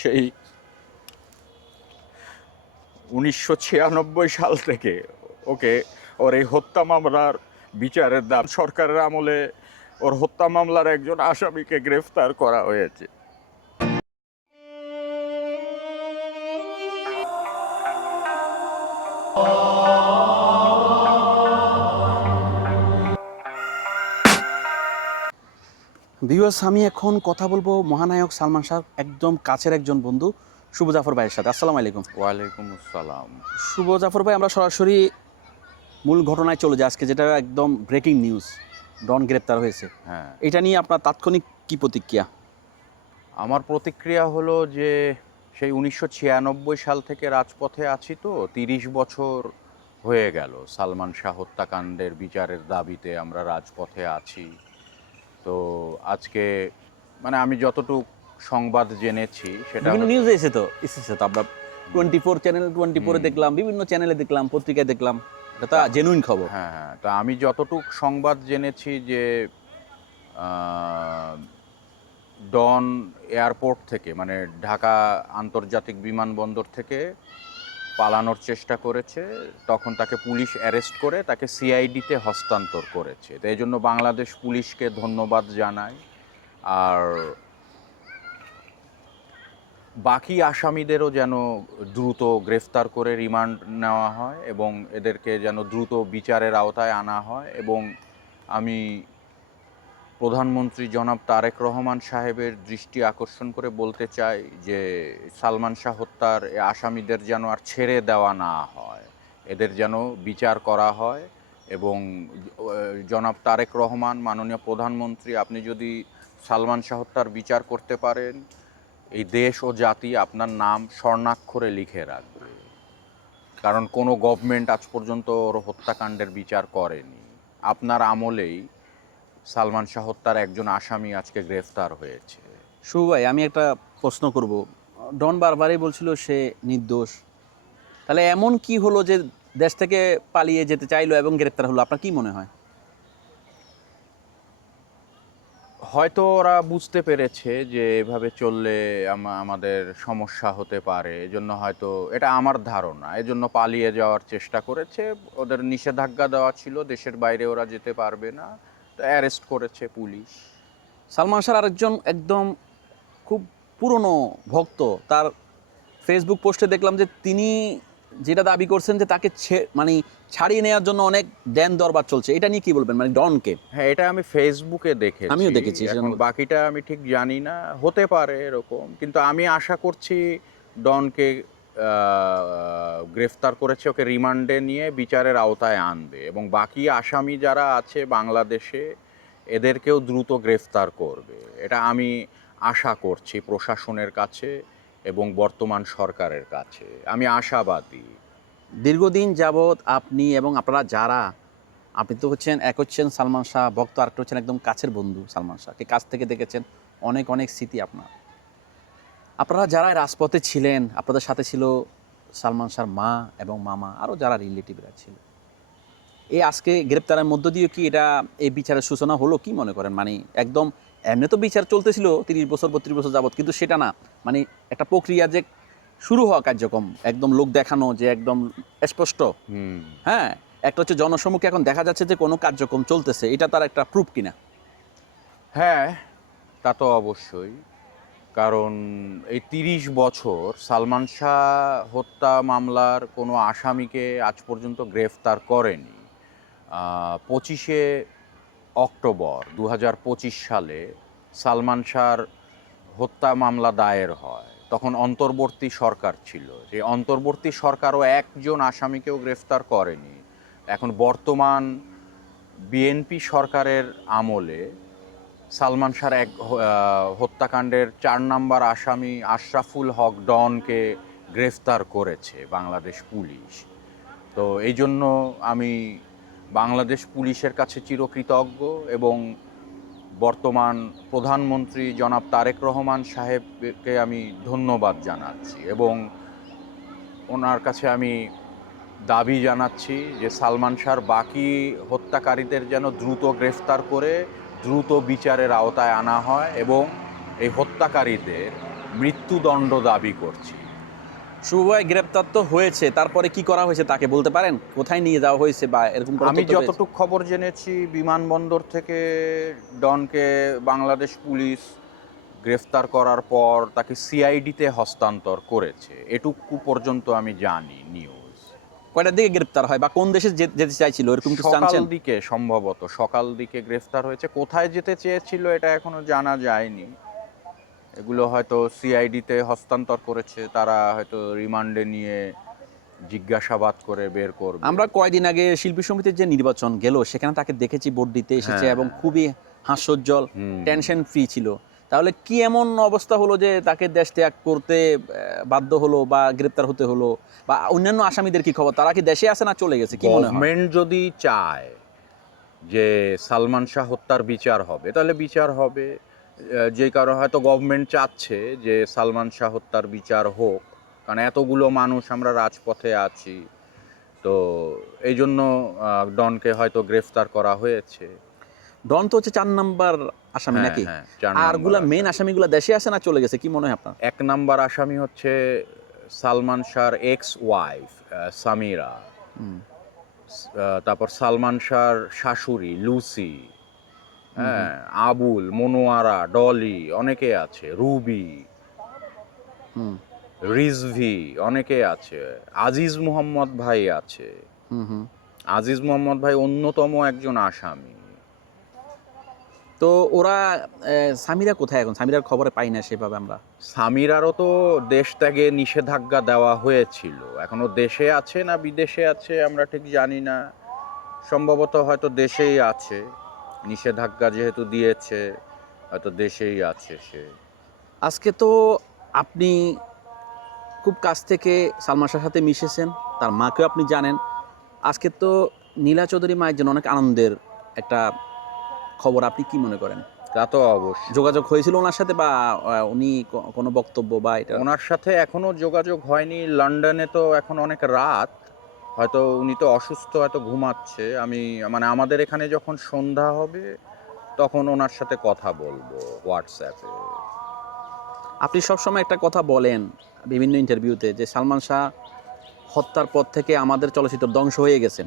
সেই 1996 সাল থেকে ওর এই হত্যা মামলার বিচারের দাম সরকারের আমলে ওর হত্যা মামলার একজন আসামিকে গ্রেফতার করা হয়েছে। ভিউয়ার্স, আমি এখন কথা বলবো মহানায়ক সালমান শাহ একদম কাছের একজন বন্ধু শুভ জাফর ভাইয়ের সাথে। আসসালামু আলাইকুম। ওয়ালাইকুম আসসালাম। শুভ জাফর ভাই, আমরা সরাসরি মূল ঘটনায় চলে যাই আজকে, যেটা একদম ব্রেকিং নিউজ, ডন গ্রেপ্তার হয়েছে। হ্যাঁ, এটা নিয়ে আপনার তাৎক্ষণিক কি প্রতিক্রিয়া? আমার প্রতিক্রিয়া হলো যে সেই 1996 সাল থেকে রাজপথে আছি, তো 30 বছর হয়ে গেল সালমান শাহ হত্যাকাণ্ডের বিচারের দাবিতে আমরা রাজপথে আছি। তো আজকে মানে আমি যতটুকু সংবাদ জেনেছি সেটা বিভিন্ন নিউজে এসেছে তো আমরা 24 চ্যানেল 24-এ দেখলাম, বিভিন্ন চ্যানেলে দেখলাম, পত্রিকায় দেখলাম, এটা তো জেনুইন খবর। হ্যাঁ হ্যাঁ, তা আমি যতটুক সংবাদ জেনেছি যে ডন এয়ারপোর্ট থেকে মানে ঢাকা আন্তর্জাতিক বিমানবন্দর থেকে পালানোর চেষ্টা করেছে, তখন তাকে পুলিশ অ্যারেস্ট করে তাকে সিআইডিতে হস্তান্তর করেছে। তো এই জন্য বাংলাদেশ পুলিশকে ধন্যবাদ জানাই। আর বাকি আসামিদেরও যেন দ্রুত গ্রেফতার করে রিমান্ড নেওয়া হয় এবং এদেরকে যেন দ্রুত বিচারের আওতায় আনা হয়। এবং আমি প্রধানমন্ত্রী জনাব তারেক রহমান সাহেবের দৃষ্টি আকর্ষণ করে বলতে চাই যে সালমান শাহ হত্যার আসামিদের যেন আর ছেড়ে দেওয়া না হয়, এদের যেন বিচার করা হয়। এবং জনাব তারেক রহমান, মাননীয় প্রধানমন্ত্রী, আপনি যদি সালমান শাহ হত্যার বিচার করতে পারেন, এই দেশ ও জাতি আপনার নাম স্বর্ণাক্ষরে লিখে রাখবে। কারণ কোনো গভর্নমেন্ট আজ পর্যন্ত ওর হত্যাকাণ্ডের বিচার করেনি। আপনার আমলেই সালমান শাহ হত্যার একজন আসামি আজকে গ্রেফতার হয়েছে। শুভ ভাই, আমি একটা প্রশ্ন করব। ডন বারবারই বলছিল সে নির্দোষ, তাহলে এমন কি হলো যে দেশ থেকে পালিয়ে যেতে চাইলো এবং গ্রেপ্তার হলো? আপনার কি মনে হয়? হয়তো ওরা বুঝতে পেরেছে যে এভাবে চললে আমাদের সমস্যা হতে পারে, এজন্য হয়তো, এটা আমার ধারণা, এজন্য পালিয়ে যাওয়ার চেষ্টা করেছে। ওদের নিষেধাজ্ঞা দেওয়া ছিল, দেশের বাইরে ওরা যেতে পারবে না, তো অ্যারেস্ট করেছে পুলিশ। সালমান শাহ আরেকজন একদম খুব পুরনো ভক্ত, তার ফেসবুক পোস্টে দেখলাম যে তিনি যেটা দাবি করছেন যে তাকে মানে ছাড়িয়ে নেওয়ার জন্য অনেক দেন দরবার চলছে। এটা নিয়ে কি বলবেন, মানে ডনকে? হ্যাঁ, এটা আমি ফেসবুকে দেখেছি, আমিও দেখেছি। এখন বাকিটা আমি ঠিক জানি না, হতে পারে এরকম, কিন্তু আমি আশা করছি ডনকে গ্রেফতার করেছে, ওকে রিমান্ডে নিয়ে বিচারের আওতায় আনবে এবং বাকি আসামি যারা আছে বাংলাদেশে এদেরকেও দ্রুত গ্রেফতার করবে, এটা আমি আশা করছি প্রশাসনের কাছে এবং বর্তমান সরকারের কাছে। আমি আশাবাদী। দীর্ঘদিন যাবৎ আপনি এবং আপনারা যারা, আপনি তো হচ্ছেন সালমান শাহ ভক্ত, আরেকটা হচ্ছেন একদম কাছের বন্ধু সালমান শাহকে কাছ থেকে দেখেছেন, অনেক অনেক স্মৃতি আপনারা যারা রাজপথে ছিলেন, আপনাদের সাথে ছিল সালমান শাহর মা এবং মামা, আরও যারা রিলেটিভরা ছিল। এই আজকে গ্রেপ্তারের মধ্য দিয়ে কি এটা এই বিচারের সূচনা হলো? কি মনে করেন? মানে একদম এমনি তো বিচার চলতেছিল 30 বছর 32 বছর যাবৎ, কিন্তু সেটা না, মানে একটা প্রক্রিয়া যে শুরু হওয়া কার্যক্রম, একদম লোক দেখানো যে একদম স্পষ্ট। হ্যাঁ, একটা হচ্ছে জনসম্মুখে এখন দেখা যাচ্ছে যে কোনো কার্যক্রম চলতেছে, এটা তার একটা প্রুফ কিনা? হ্যাঁ, তা তো অবশ্যই। কারণ এই 30 বছর সালমান শাহ হত্যা মামলার কোনো আসামিকে আজ পর্যন্ত গ্রেফতার করেনি। 25শে অক্টোবর 2025 সালে সালমান শাহর হত্যা মামলা দায়ের হয়, তখন অন্তর্বর্তী সরকার ছিল। সেই অন্তর্বর্তী সরকারও একজন আসামিকেও গ্রেফতার করেনি। এখন বর্তমান বিএনপি সরকারের আমলে সালমান শাহর হত্যাকাণ্ডের 4 নম্বর আসামি আশরাফুল হক ডনকে গ্রেফতার করেছে বাংলাদেশ পুলিশ। তো এই জন্য আমি বাংলাদেশ পুলিশের কাছে চিরকৃতজ্ঞ এবং বর্তমান প্রধানমন্ত্রী জনাব তারেক রহমান সাহেবকে আমি ধন্যবাদ জানাচ্ছি এবং ওনার কাছে আমি দাবি জানাচ্ছি যে সালমান শাহর বাকি হত্যাকারীদের যেন দ্রুত গ্রেফতার করে দ্রুত বিচারের আওতায় আনা হয় এবং এই হত্যাকারীদের মৃত্যুদণ্ড দাবি করছি। শুভ ভাই গ্রেপ্তার তো হয়েছে, তারপরে কি করা হয়েছে তাকে বলতে পারেন? কোথায় নিয়ে যাওয়া হয়েছে বা এরকম কোনো আমি তথ্য পেয়েছেন? যতটুকু খবর জেনেছি, বিমানবন্দর থেকে ডনকে বাংলাদেশ পুলিশ গ্রেফতার করার পর তাকে সিআইডিতে হস্তান্তর করেছে, এটুকু পর্যন্ত আমি জানি নিউজ। কয়টার দিকে গ্রেপ্তার হয় বা কোন দেশে যেতে চাইছিল এরকম কিছু সকাল জানছেন? দিকে, সম্ভবত সকাল দিকে গ্রেফতার হয়েছে। কোথায় যেতে চেয়েছিল এটা এখনো জানা যায়নি। এগুলো হয়তো সিআইডিতে হস্তান্তর করেছে, তারা হয়তো রিমান্ডে নিয়ে জিজ্ঞাসাবাদ করে বের করবে। আমরা কয়দিন আগে শিল্পী সমিতির যে নির্বাচন গেল সেখানে তাকে দেখেছি ভোট দিতে এসেছে হ্যাঁ, এবং হ্যাঁ। খুবই হাস্যোজ্জ্বল, টেনশন ফ্রি ছিল। তাহলে কি এমন অবস্থা হলো যে তাকে দেশ ত্যাগ করতে বাধ্য হলো বা গ্রেপ্তার হতে হলো? বা অন্যান্য আসামিদের কি খবর, তারা কি দেশে আছে না চলে গেছে, কি মনে হয়? গভর্নমেন্ট যদি চায় যে সালমান শাহ হত্যার বিচার হবে, তাহলে বিচার হবে। যে কারণে হয়তো গভর্নমেন্ট চাচ্ছে যে সালমান শাহ হত্যার বিচার হোক, কারণ এতগুলো মানুষ আমরা রাজপথে আছি। তো এই জন্য ডনকে হয়তো গ্রেফতার করা হয়েছে। ডন তো হচ্ছে 4 নাম্বার আসামি হ্যাঁ, নাকি? হ্যাঁ, 4 আর নাম্বার গুলা মেইন আসামি। আসামিগুলা দেশে আছে না চলে গেছে, কি মনে হয় আপনার? 1 নাম্বার আসামি হচ্ছে সালমান শাহর এক্স ওয়াইফ সামিরা। তারপর সালমান শাহর শাশুড়ি লুসি, হ্যাঁ, আবুল, মনোয়ারা, ডলি, অনেকে আছে, রুবি, হুম রিজভি, অনেকে আছে, আজিজ মোহাম্মদ ভাই আছে। হুম হুম আজিজ মোহাম্মদ ভাই অন্যতম একজন আসামি। তো ওরা সামিরা কোথায় এখন? সামিরার খবরে পাই না সেভাবে আমরা। সামিরারও তো দেশ ত্যাগে নিষেধাজ্ঞা দেওয়া হয়েছিল, এখনো দেশে আছে না বিদেশে আছে আমরা ঠিক জানি না। সম্ভবত হয়তো দেশেই আছে, নিষেধাজ্ঞা যেহেতু দিয়েছে হয়তো দেশেই আছে সে। আজকে তো আপনি খুব কাছ থেকে সালমান শাহর সাথে মিশেছেন, তার মাকেও আপনি জানেন। আজকে তো নীলা চৌধুরী মায়ের জন্য অনেক আনন্দের একটা খবর, আপনি কি মনে করেন? তা তো অবশ্যই। যোগাযোগ হয়েছিল ওনার সাথে বা উনি কোনো বক্তব্য বা এটা? ওনার সাথে এখনো যোগাযোগ হয়নি। লন্ডনে তো এখন অনেক রাত, হয়তো উনি তো অসুস্থ, হয়তো ঘুমাচ্ছে। আমি মানে আমাদের এখানে যখন সন্ধ্যা হবে তখন ওনার সাথে কথা বলবো হোয়াটসঅ্যাপে। আপনি সবসময় একটা কথা বলেন বিভিন্ন ইন্টারভিউতে যে সালমান শাহ হত্যার পর থেকে আমাদের চলচ্চিত্র ধ্বংস হয়ে গেছে।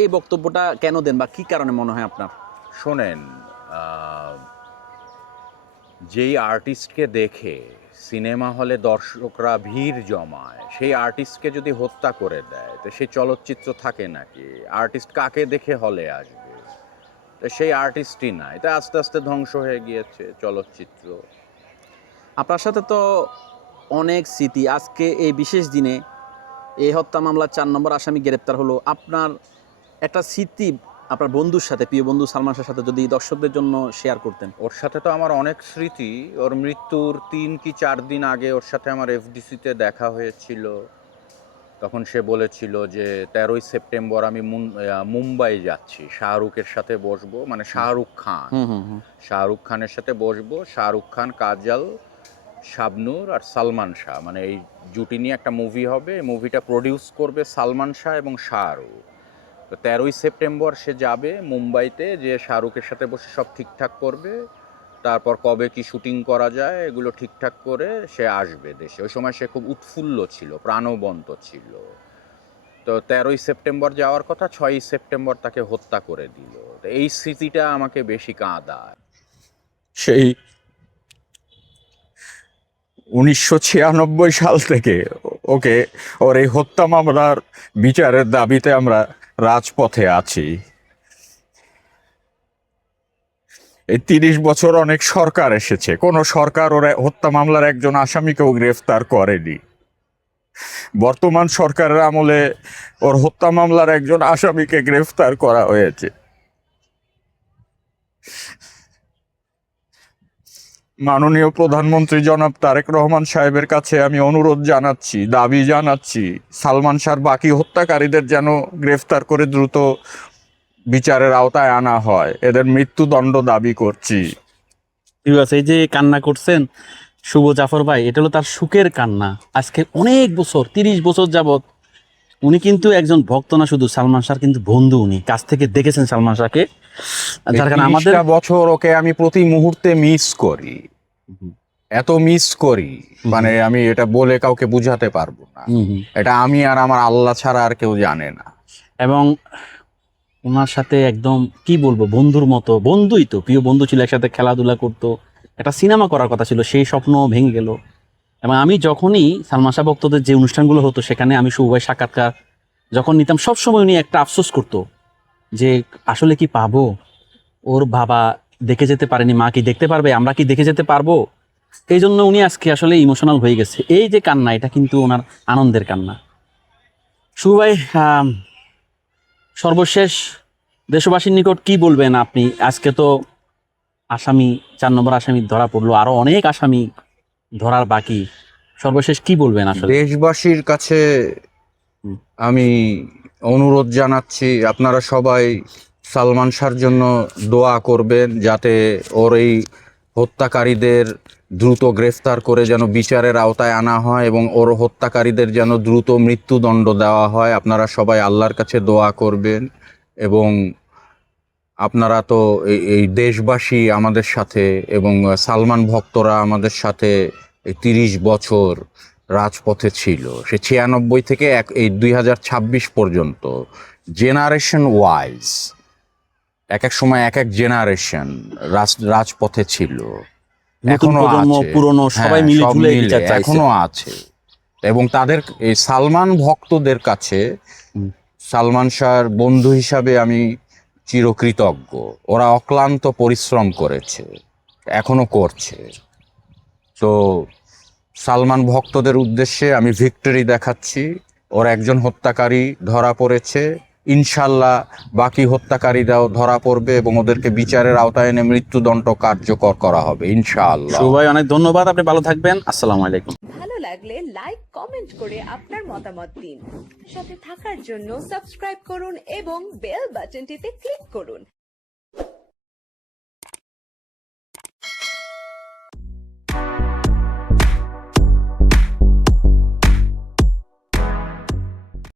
এই বক্তব্যটা কেন দেন বা কি কারণে মনে হয় আপনার? শোনেন, যেই আর্টিস্টকে দেখে সিনেমা হলে দর্শকরা ভিড় জমায়, সেই আর্টিস্টকে যদি হত্যা করে দেয় তো সেই চলচ্চিত্র থাকে নাকি? আর্টিস্ট কাকে দেখে হলে আসবে? তো সেই আর্টিস্টই না, এটা আস্তে আস্তে ধ্বংস হয়ে গিয়েছে চলচ্চিত্র। আপনার সাথে তো অনেক স্মৃতি। আজকে এই বিশেষ দিনে এই হত্যা মামলার 4 নম্বর আসামি গ্রেপ্তার হলো। আপনার একটা স্মৃতি আপনার বন্ধুর সাথে, প্রিয় বন্ধু সালমান শাহের সাথে যদি দর্শকদের জন্য শেয়ার করতেন। ওর সাথে তো আমার অনেক স্মৃতি। ওর মৃত্যুর 3 কি 4 দিন আগে ওর সাথে আমার এফডিসিতে দেখা হয়েছিল। তখন সে বলেছিল যে 13ই সেপ্টেম্বর আমি মুম্বাই যাচ্ছি, শাহরুখের সাথে বসবো, মানে শাহরুখ খান, হুম হুম হুম শাহরুখ খানের সাথে বসবো। শাহরুখ খান, কাজল, শাবনূর আর সালমান শাহ, মানে এই জুটি নিয়ে একটা মুভি হবে। এই মুভিটা প্রডিউস করবে সালমান শাহ এবং শাহরুখ। তো 13ই সেপ্টেম্বর সে যাবে মুম্বাইতে, যে শাহরুখের সাথে বসে সব ঠিকঠাক করবে। তারপর কবে কি শুটিং করা যায় এগুলো ঠিকঠাক করে সে আসবে দেশে। ওই সময় সে খুব উৎফুল্ল ছিল, প্রাণবন্ত ছিল। তো 13ই সেপ্টেম্বর যাওয়ার কথা, 6ই সেপ্টেম্বর তাকে হত্যা করে দিল। তো এই স্মৃতিটা আমাকে বেশি কাঁদায়। সেই 1996 সাল থেকে ওকে, ওর এই হত্যা মামলার বিচারের দাবিতে আমরা রাজপথে আছি। এই 30 বছর অনেক সরকার এসেছে, কোনো সরকার ওর হত্যা মামলার একজন আসামিকেও গ্রেফতার করেনি। বর্তমান সরকারের আমলে ওর হত্যা মামলার একজন আসামিকে গ্রেফতার করা হয়েছে। মাননীয় প্রধানমন্ত্রী জনাব তারেক রহমান সাহেবের কাছে আমি অনুরোধ জানাচ্ছি, দাবি জানাচ্ছি, সালমান শাহর বাকি হত্যাকারীদের যেন গ্রেফতার করে দ্রুত বিচারের আওতায় আনা হয়। এদের মৃত্যুদণ্ড দাবি করছি। ঠিক আছে, এই যে কান্না করছেন শুভ জাফর ভাই, এটা হলো তার সুখের কান্না। আজকে অনেক বছর, 30 বছর যাবত উনি কিন্তু একজন ভক্ত না শুধু, সালমান শাহ কিন্তু বন্ধু। উনি কাছ থেকে দেখেছেন সালমান শাহকে, যার কারণে আমাদের 30টা বছর ওকে আমি প্রতি মুহূর্তে মিস করি। এত মিস করি, মানে আমি এটা বলে কাউকে বুঝাতে পারবো না। এটা আমি আর আমার আল্লাহ ছাড়া আর কেউ জানে না। এবং ওনার সাথে একদম কি বলবো, বন্ধুর মতো, বন্ধুই তো, প্রিয় বন্ধু ছিল, একসাথে খেলাধুলা করতো, একটা সিনেমা করার কথা ছিল, সেই স্বপ্ন ভেঙে গেল। এবং আমি যখনই সালমান শাহ ভক্তদের যে অনুষ্ঠানগুলো হতো সেখানে আমি শুভ ভাই সাক্ষাৎকার যখন নিতাম, সবসময় উনি একটা আফসোস করতো যে আসলে কি পাবো, ওর বাবা দেখে যেতে পারেনি, মা কি দেখতে পারবে, আমরা কি দেখে যেতে পারবো। এই জন্য উনি আজকে আসলে ইমোশনাল হয়ে গেছে। এই যে কান্না, এটা কিন্তু ওনার আনন্দের কান্না। শুভ ভাই, সর্বশেষ দেশবাসীর নিকট কি বলবেন আপনি? আজকে তো আসামি, 4 নম্বর আসামি ধরা পড়লো, আরো অনেক আসামি ধরার বাকি। সর্বশেষ কি বলবেন আসলে? দেশবাসীর কাছে হুম। আমি অনুরোধ জানাচ্ছি, আপনারা সবাই সালমান শাহর জন্য দোয়া করবেন, যাতে ওর এই হত্যাকারীদের দ্রুত গ্রেফতার করে যেন বিচারের আওতায় আনা হয় এবং ওর হত্যাকারীদের যেন দ্রুত মৃত্যুদণ্ড দেওয়া হয়। আপনারা সবাই আল্লাহর কাছে দোয়া করবেন। এবং আপনারা তো এই দেশবাসী আমাদের সাথে এবং সালমান ভক্তরা আমাদের সাথে এই 30 বছর রাজপথে ছিল, সে 96 থেকে এই 2026 পর্যন্ত, জেনারেশন ওয়াইজ এক এক সময় এক এক জেনারেশন রাজপথে ছিল, নতুন এখনো প্রজন্ম, আছে। পুরনো, সবাই হ্যাঁ, মিলে সব ঝুলে মিলে বিচার চাইছে। এখনো আছে। এবং তাদের এই সালমান ভক্তদের কাছে হুম। সালমান শাহর বন্ধু হিসাবে আমি চিরকৃতজ্ঞ। ওরা অক্লান্ত পরিশ্রম করেছে, এখনো করছে। তো সালমান ভক্তদের উদ্দেশ্যে আমি ভিক্টরি দেখাচ্ছি। ওর একজন হত্যাকারী ধরা পড়েছে, ইনশাল্লাহ বাকি হত্যাকারীরাও ধরা পড়বে এবং ওদেরকে বিচারের আওতায় এনে মৃত্যুদণ্ড কার্যকর করা হবে ইনশাআল্লাহ। শুভ ভাই, অনেক ধন্যবাদ, আপনি ভালো থাকবেন। আসসালামু আলাইকুম। ভালো লাগলে লাইক কমেন্ট করে আপনার মতামত দিন। সাথে থাকার জন্য সাবস্ক্রাইব করুন এবং বেল বাটনটিতে ক্লিক করুন।